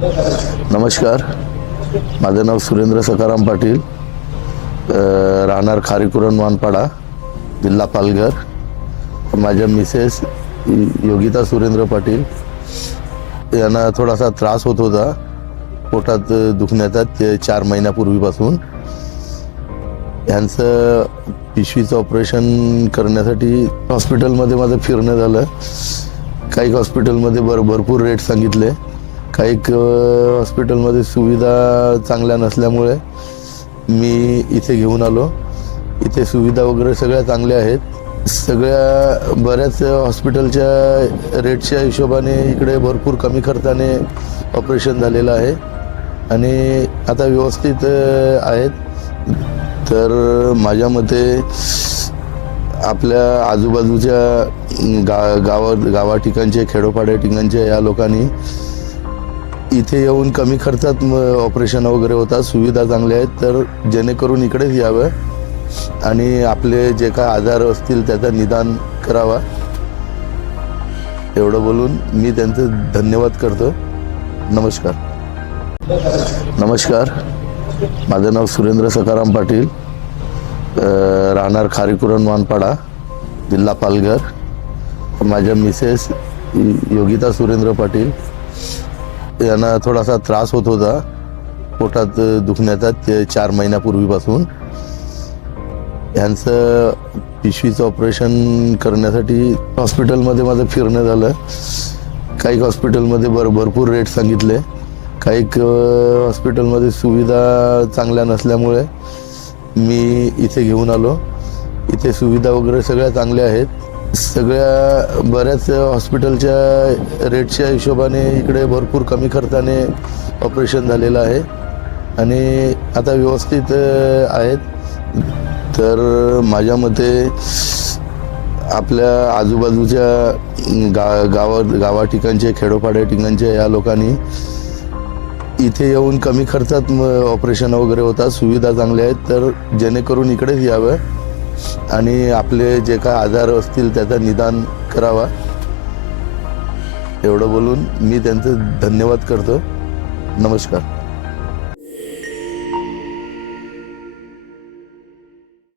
नमस्कार. माझं नाव सुरेंद्र सकाराम पाटील. राहणार खारीकुरण वानपाडा जिल्हा पालघर. माझ्या मिसेस योगिता सुरेंद्र पाटील. यांना थोडासा त्रास होत होता. पोटात दुखण्याचा ते चार महिन्यापूर्वीपासून. यांचं पिशवीचं ऑपरेशन करण्यासाठी हॉस्पिटलमध्ये माझं फिरणं झालं. काही हॉस्पिटलमध्ये भर भरपूर रेट सांगितले. काही हॉस्पिटलमध्ये सुविधा चांगल्या नसल्यामुळे मी इथे घेऊन आलो. इथे सुविधा वगैरे सगळ्या चांगल्या आहेत. सगळ्या बऱ्याच हॉस्पिटलच्या रेटच्या हिशोबाने इकडे भरपूर कमी खर्चाने ऑपरेशन झालेलं आहे. आणि आता व्यवस्थित आहेत. तर माझ्या मते आपल्या आजूबाजूच्या गा गावा गावा ठिकाणचे खेडोपाड्या ठिकाणच्या या लोकांनी इथे येऊन कमी खर्चात ऑपरेशन वगैरे होतात सुविधा चांगल्या आहेत तर जेणेकरून इकडेच यावं आणि आपले जे काय आजार असतील त्याचं निदान करावा. एवढं बोलून मी त्यांचं धन्यवाद करतो. नमस्कार. नमस्कार. माझं नाव सुरेंद्र सकाराम पाटील. राहणार खारीकुरण वानपाडा जिल्हा पालघर. माझ्या मिसेस योगिता सुरेंद्र पाटील. यांना थोडासा त्रास होत होता. पोटात दुखण्याचा ते चार महिन्यापूर्वीपासून यांचं पिशवीचं ऑपरेशन करण्यासाठी हॉस्पिटलमध्ये माझं फिरणं झालं. काही हॉस्पिटलमध्ये भर भरपूर रेट सांगितले. काही हॉस्पिटलमध्ये सुविधा चांगल्या नसल्यामुळे मी इथे घेऊन आलो. इथे सुविधा वगैरे सगळ्या चांगल्या आहेत. सगळ्या बऱ्याच हॉस्पिटलच्या रेटच्या हिशोबाने इकडे भरपूर कमी खर्चाने ऑपरेशन झालेलं आहे. आणि आता व्यवस्थित आहेत. तर माझ्या मते आपल्या आजूबाजूच्या गा गावा गावा ठिकाणचे खेडोपाड्या ठिकाणच्या या लोकांनी इथे येऊन कमी खर्चात ऑपरेशन वगैरे होतात. सुविधा चांगल्या आहेत. तर जेणेकरून इकडेच यावं. आणि आपले जे काय आजार असतील त्याचं निदान करावा. एवढं बोलून मी त्यांचं धन्यवाद करतो. नमस्कार.